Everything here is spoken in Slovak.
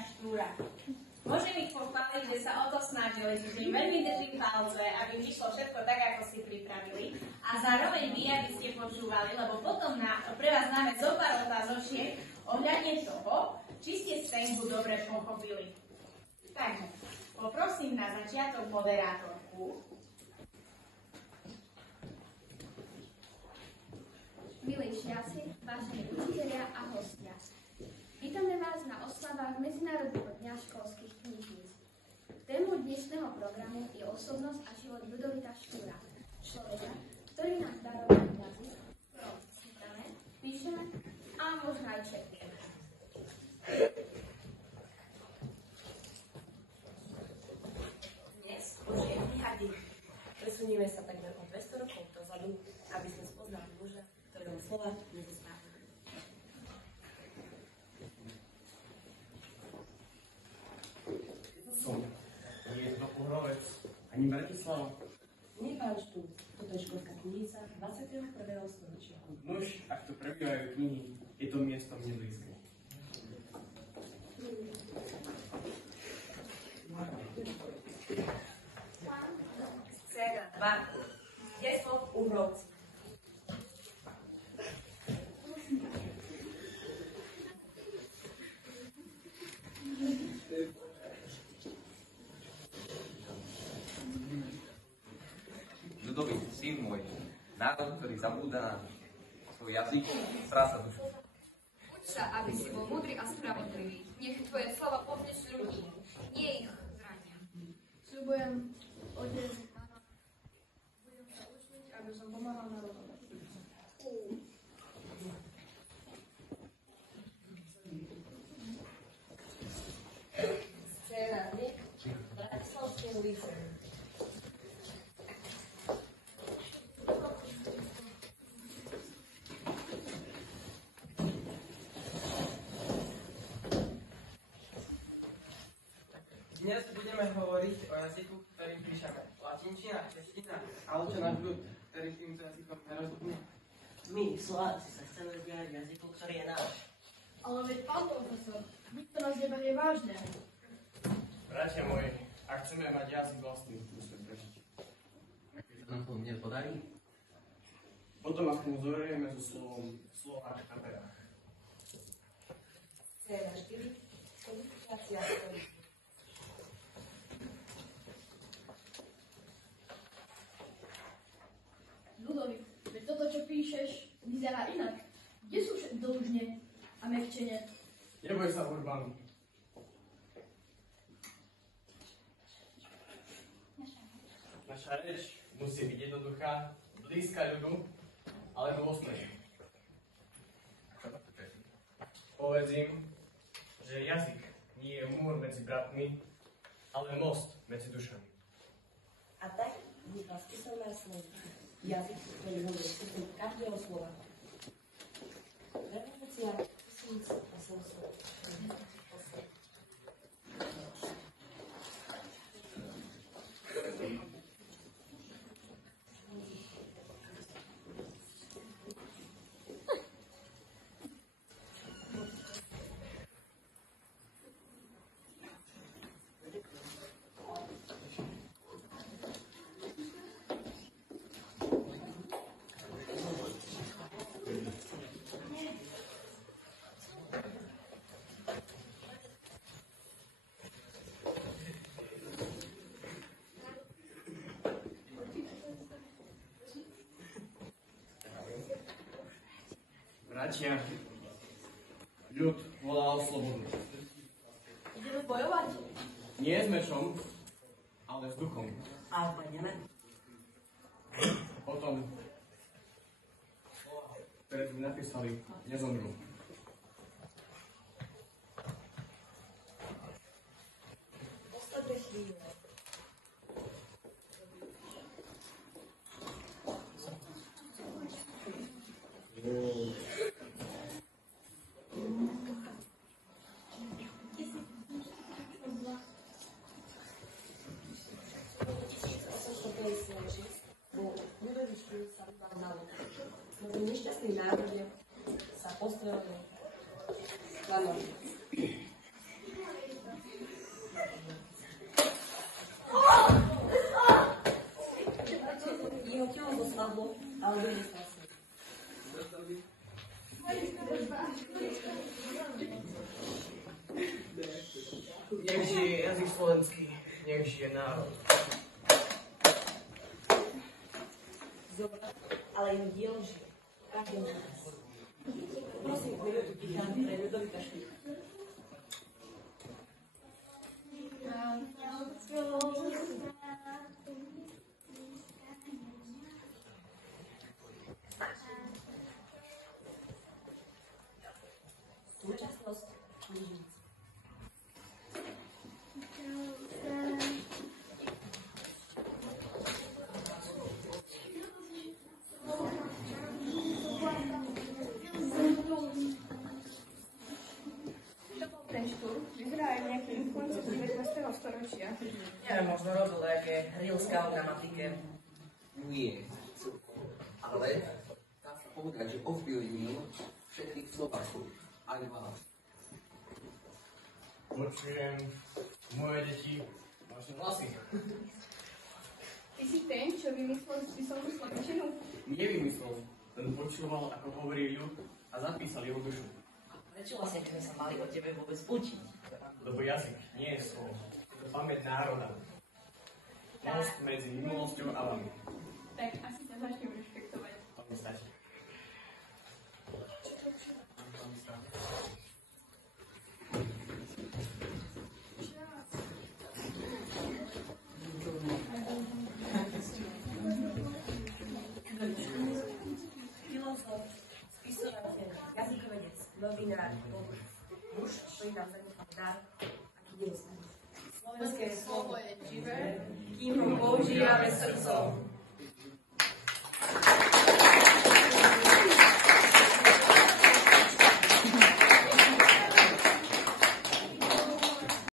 Štúra. Môžem ich pochváliť, že sa o to snažili, čiže im veľmi držím palce, aby vyšlo všetko tak, ako si pripravili. A zároveň vy, aby ste počúvali, lebo potom pre vás máme zo pár otázočiek ohľadne toho, či ste scénku dobre pochopili. Takže, poprosím na začiatok moderátorku. Milí žiaci, vážení učitelia a hostia, vítame vás na oslavách Medzinárodného dňa školských knižníc. Témou dnešného programu je osobnosť a život Ľudovita Štúra, človeka, ktorý nám daroval jazyk, ktorom čítame, píšeme a možno aj četíme. Dnes užijeme hady. Presunieme sa takmer o 200 rokov dozadu, aby sme spoznali muža, ktorého slova nezostávajú. To nie je to Pohrovec, ani Bratislava. Nie, pán Štúr, toto je školská knižnica 21. storočia. Nuž, ak to prebývajú knihy, je to miesto mne blízke. Scéna 2. Deslo v Uhrovci. Ľudovít, syn môj, národ, ktorý zabúda na svoj jazyk, stráca dušu. Uč sa, aby si bol múdry a spravodlivý. Nech tvoje slova povznesú ľudí, nie ich zrania. Sľubujem, otec, budem sa učiť, aby som pomáhal národu. Scéna 3. Bratislavské ulice. Dnes budeme hovoriť o jazyku, ktorým píšeme. Latinčina, čeština, alebo čo náš ľud, ktorý týmto jazykom nerozumie. My, Slováci, sa chceme zbierať jazyku, ktorý je náš. Ale veď, pán profesor, nikto nás neberie vážne. Bratia moji, ak chceme mať jazyk vlastný, musíme prežiť. Keď sa nám to nepodarí, Potom aspoň zorieme so slovom Slovák na perách. Scéna 4. Kodifikácia stolíc. Ľudovít, veď toto, čo píšeš, vyzerá inak. Kde sú všetky dĺžne a mäkčenie? Neboj sa, Urban. Naša reč musí byť jednoduchá, blízka ľudu, alebo osmešná. Povedz im, že jazyk nie je múr medzi bratmi, ale most medzi dušami. A tak vznikla spisovná slovíčka. Jazyk, ktorý hovorí srdcom každého slova. Revolúcia 1848. Bratia, ľud volá o slobodu. Ideme bojovať? Nie s mečom, ale s duchom. A upadneme. Potom, ktoré sme napísali, nezomrú. Posledné chvíle. Sa vydal na ľud. No v nešťastnej národe sa postrelili sklamali. Nech žije jazyk slovenský, nech žije národ. Zobrať, ale im dielo žije. Každý z nás. Prosím, minútu ticha pre Ľudovita Švíka. Súčasnosť knižnic. Ten štúr vyzerá aj nejaký influencer z 19. storočia. Neviem, možno robil nejaké real scout na matike. Nie. Ale dá sa povedať, že ovplyvnil všetkých Slovákov. Aj vás. Počujem moje deti, vaše hlasy. Ty si ten, čo vymyslel spisovnú slovenčinu? Nevymyslel, len počúval, ako hovorí ľud a zapísal jeho dušu. Prečo vlastne sme sa mali o tebe vôbec učiť? Lebo jazyk nie je slovo, je to pamäť národa. Most medzi minulosťou a vami. Tak asi sa začnem rešpektovať. To mi stačí. Filozof, spisovateľ, jazykovedec, novinár, muž, ktorý nám zanechal dar a knihu. Slovenské slovo je živé, kým ho používame srdcom.